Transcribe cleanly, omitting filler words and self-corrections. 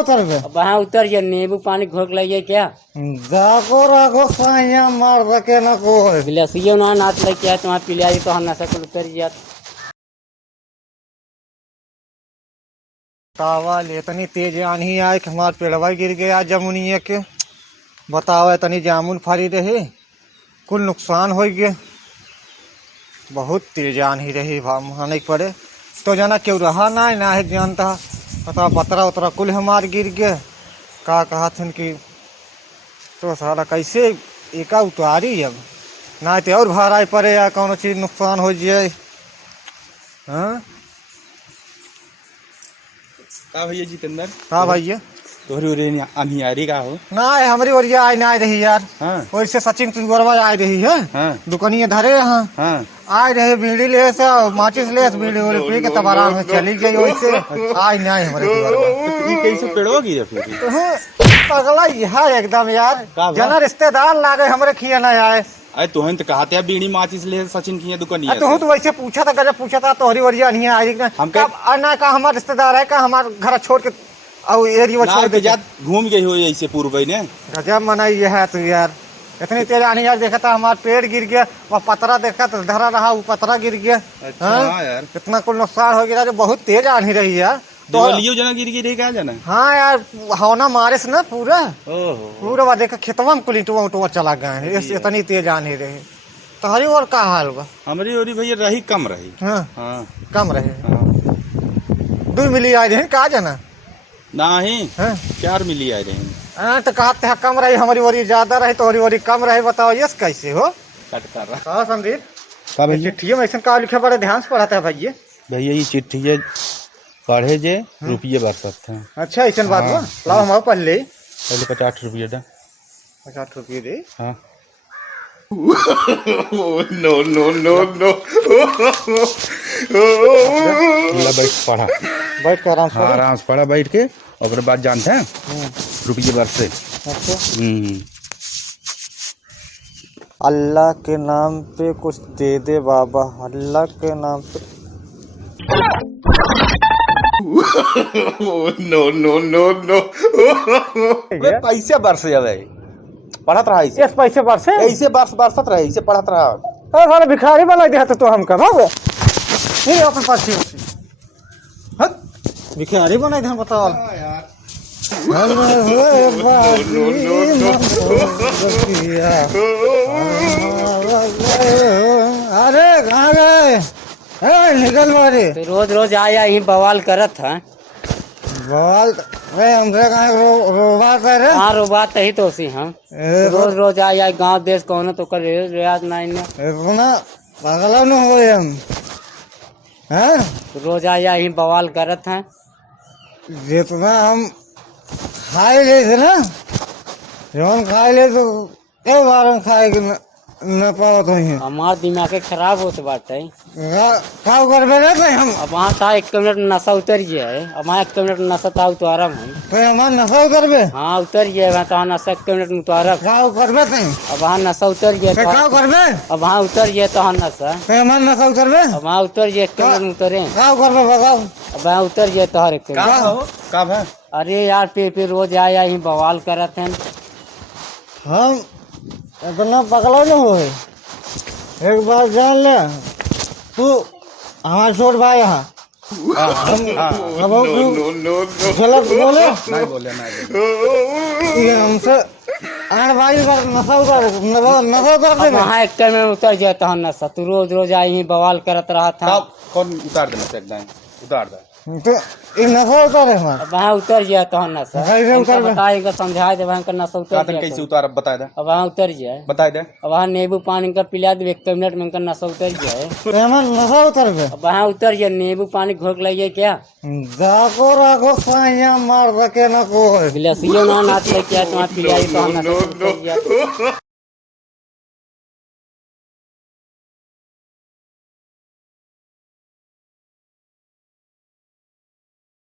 उतर गए। अब वहाँ उतर गया, नींबू पानी घोट लाइए क्या? जाको राखो साइया मार सके ना कोई। गिलासियो ना नाच लेके आए तुम्हारा पिलिया तो हम नशा को उतर गया। तावा ले तनी तेज आनी आए कि हमार पेड़वा गिर गया जमुनिया के। बताओ तनी जामुन फरी रहे, कुल नुकसान हो गया। बहुत तेज आनी रही भाने पड़े तो जाना क्यों रहा ना है जानता। पता पतरा उतरा कुल हमार गिर गया। का कहा थन कि तो सारा कैसे एका उतारी अब ना तो और भाड़ा पड़े या कौन चीज नुकसान हो जाए। हाँ का भैया जितेंद्र, हाँ भैया तोहरी अनियारी का हो ना हमारी ओरिया आई ना रही यार। हाँ वैसे सचिन तेंदुलकर आई रही है। हाँ दुकानिया धरे यहाँ हाँ आए रहे बीड़ी ले से माचिस ले बीड़ी उड़ी पी के तब आराम से चली गई। वैसे आई नहीं हमारे ये कैसे पेड़वा गिरा फिर? पगला यह एकदम यार का जना रिश्तेदार लागे हमारे खिया ना आए। अरे तुहन तो कहते हैं बीड़ी माचिस ले सचिन की दुकानिया तो तो वैसे पूछा था गजब पूछा था तोहरी वरिया नहीं आई ना। हम ना का हमारे रिश्तेदार है का हमारे घर छोड़ के और एरिया छोड़ के जा घूम गई हो ऐसे पूर्व ने गजब मनाई है तू यार। इतनी तेज आनी यार देखा था हमारा पेड़ गिर गया, वह पतरा देखा तो धरा रहा वो पतरा गिर गया। अच्छा यार इतना कुल नुकसान हो गया जो बहुत तेज आनी रही यार। तो लियो जना गिर गिर क्या जाना। हाँ यार हवना मारे से ना पूरा ओहो पूरा देखा खेतवा में कुल इटवा उटवा चला गए। इतनी तेज आनी रही। तोहरी और का हाल बा? हमारी ओरी भैया रही कम रही। हाँ हाँ कम रहे। हाँ 2 मिली आई रही कहा जाना नहीं हाँ 4 मिली आ रही तो कहते हैं कम रही हमारी ओरी ज्यादा रही तोहरी ओरी कम रही। बताओ ये कैसे हो? कट कर रहा कहा संदीप का भैया? चिट्ठियों में ऐसा का लिखे बड़े ध्यान से पढ़ाता है भैया। भैया ये चिट्ठी है पढ़े जे रुपये बरसत थे। अच्छा ऐसा बात हुआ लाओ हम पढ़ ले। पहले 50 रुपये दा 50 रुपये दे। हाँ नो नो नो नो बैठ पढ़ा बैठ कर आराम से हाँ आराम से पढ़ा बैठ के और बाद जानते हैं रुपये बरसे। अच्छा अल्लाह के नाम पे कुछ दे दे बाबा, अल्लाह के नाम पे। नो नो नो नो पैसे बरसे अब पढ़त रहा ऐसे इस पैसे पर से ऐसे बरसत रहे ऐसे पढ़त रहा। अरे सारे भिखारी वाला दिया तो हम कब ये अपन पर्ची भिखारी बनाए थे बताओ। अरे कहाँ गए? निकल मारे तो रोज रोज आया ही बवाल करत है। बवाल हमसे कहाँ रोबा करे। हाँ रोबात ही तो उसी हम रोज रोज आया गांव देश कौन तो कर रियाज नहीं ने इतना पागल न हो हम हैं। रोज आया ही बवाल करत है। जितना हम खाए ले थे ना जब खाए ले तो कई बार हम खाए कि न पावत हुई हमार दिमाग खराब होते बाटे। का करबे ना कहीं हम अब वहाँ था 1 मिनट नशा उतर गया है। अब वहाँ 1 मिनट नशा था उतारम हम। कहीं हमार नशा करबे हाँ उतर गया वहाँ तो नशा 1 मिनट में उतारब। का करबे कहीं अब वहाँ नशा उतर गया का तो करबे अब वहाँ उतर गया तो नशा। कहीं हमार नशा करबे अब वहाँ उतर गया 1 मिनट में उतरे। का करबे बताओ। अब वहाँ उतर गया तो 1 मिनट। का भा अरे यार पे रोज आया ही बवाल करत हैं। हम इतना पगला न हो। एक बार जान ले तू हमारे छोट भाई यहाँ हम नो नो गलत बोले नहीं बोले नहीं ये हमसे आठ भाई कर नशा कर अब वहाँ 1 टाइम में उतर गया तो नशा। तू रोज रोज आई ही बवाल करत रहा था। कौन उतार देना चाहिए उतार दे तो ये नशा उतारे हमारे अब वहाँ उतर गया तो नशा। कैसे उतर गया? बताएगा समझा दे वहाँ का नशा उतर गया कैसे तो। उतार बता दे अब वहाँ उतर गया है। बता दे अब वहाँ नींबू पानी का पिला दे 1 मिनट में उनका नशा उतर गया है। तो हमारे नशा उतर गए। अब वहाँ उतर गया नींबू पानी घोट लाइए क्या? जाको राखो साइया मार सके ना कोई। गिलासियो ना नाच लेके आए तुम्हारा पिलिया तो नशा उतर गया।